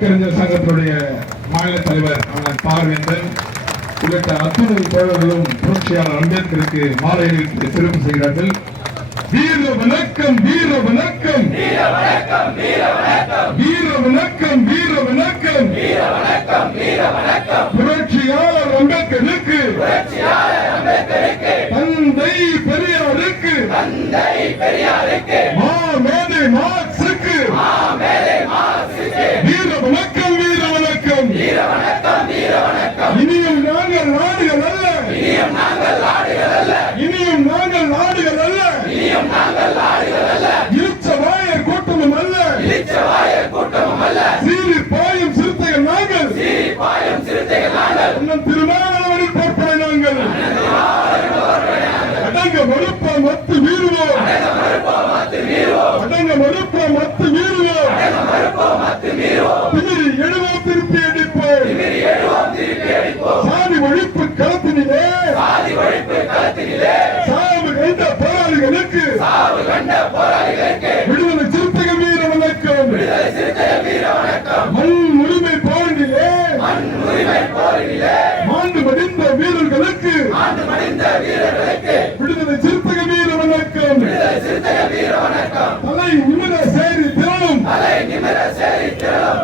கலைஞர் சங்கத்தினுடைய மாநில தலைவர் அண்ணன் பார்வேந்தன் உள்ளிட்ட அத்துணை தோழர்களும் புரட்சியாளர் அம்பேத்கருக்கு மாலை அணிவித்து சிறப்பு செய்கிறார்கள். வீர வணக்கம் வீர வணக்கம். வீர வணக்கம் வீர வணக்கம். வீர வணக்கம் புரட்சியாளர் அம்பேத்கருக்கு. தந்தை பெரியாருக்கு தந்தை பெரியாருக்கு மார்க்சுக்கு வீர வணக்கம் வீர வணக்கம் இனியும் நாங்கள் நாடுகள் அல்ல. இனியும் நாங்கள் நாடுகள் அல்ல. இழுச்ச வாயர் கூட்டமும் அல்ல. சீறி பாயும் சிறுத்தைகள் நாங்கள். சீரி பாயும் சிறுத்தைகள் நாங்கள். அடங்க மறுப்போம் மத்து வீறுவோம் அடங்க மறுப்போம் மத்து வீறுவோம் மத்து எழுவோம் விடுதலை சிறுத்தைகள் வீர வணக்கம். மண் உரிமை போரிலே மாண்டு மடிந்த வீரர்களுக்கு விடுதலை சிறுத்தைகள் வீர வணக்கம். தலை நிமிர சேரி திரளும்.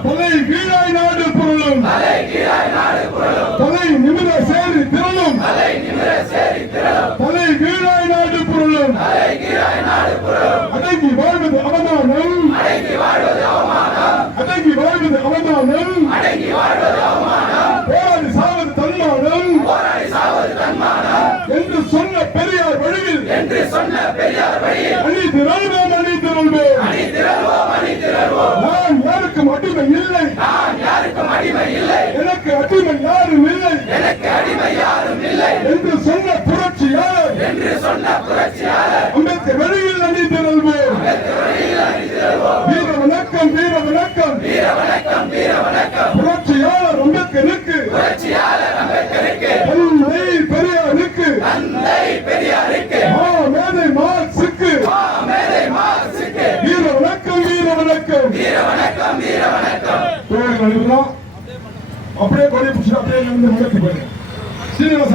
தலை கீழாய் நாடு பொருளும் தலை நிமிர சேரி திரளும் தலை கீழாய் நாடு பொருளும் அடங்கி வாழ்வது அவமானம். அடங்கி வாழ்வது அவமானம். போராடி சாவது தன்மானம். என்று சொன்ன பெரியார் வழியில் என்று சொன்ன பெரியார் வழியில் அணி திரள்வோம் அணி திரள்வோம் அணி திரள்வோம் அணி திரள்வோம் நான் யாருக்கும் அடிமை இல்லை. நான் யாருக்கும் அடிமை இல்லை. எனக்கு அடிமை யாரும் இல்லை. எனக்கு அடிமை யாரும் இல்லை. என்று சொன்ன புரட்சியாளர் என்று சொன்ன புரட்சியாளர் அம்பேத்கர் வழியில் அணி திரள்வோம் வீர வணக்கம் வீர வணக்கம் வீர வணக்கம் வீர வணக்கம் புரட்சியாளர் அம்பேத்கருக்கு புரட்சியாளர் அம்பேத்கருக்கு தந்தை பெரியாருக்கு தந்தை பெரியாருக்கு. மா மேதை மார்க்சுக்கு மேதை மார்க்சுக்கு வீர வணக்கம் வீர வணக்கம் வீர வணக்கம் வீர வணக்கம் தோழர்கள் அப்படியே கொடி பிடிச்சி அப்படியே இருந்து முடக்கி சீனிவாச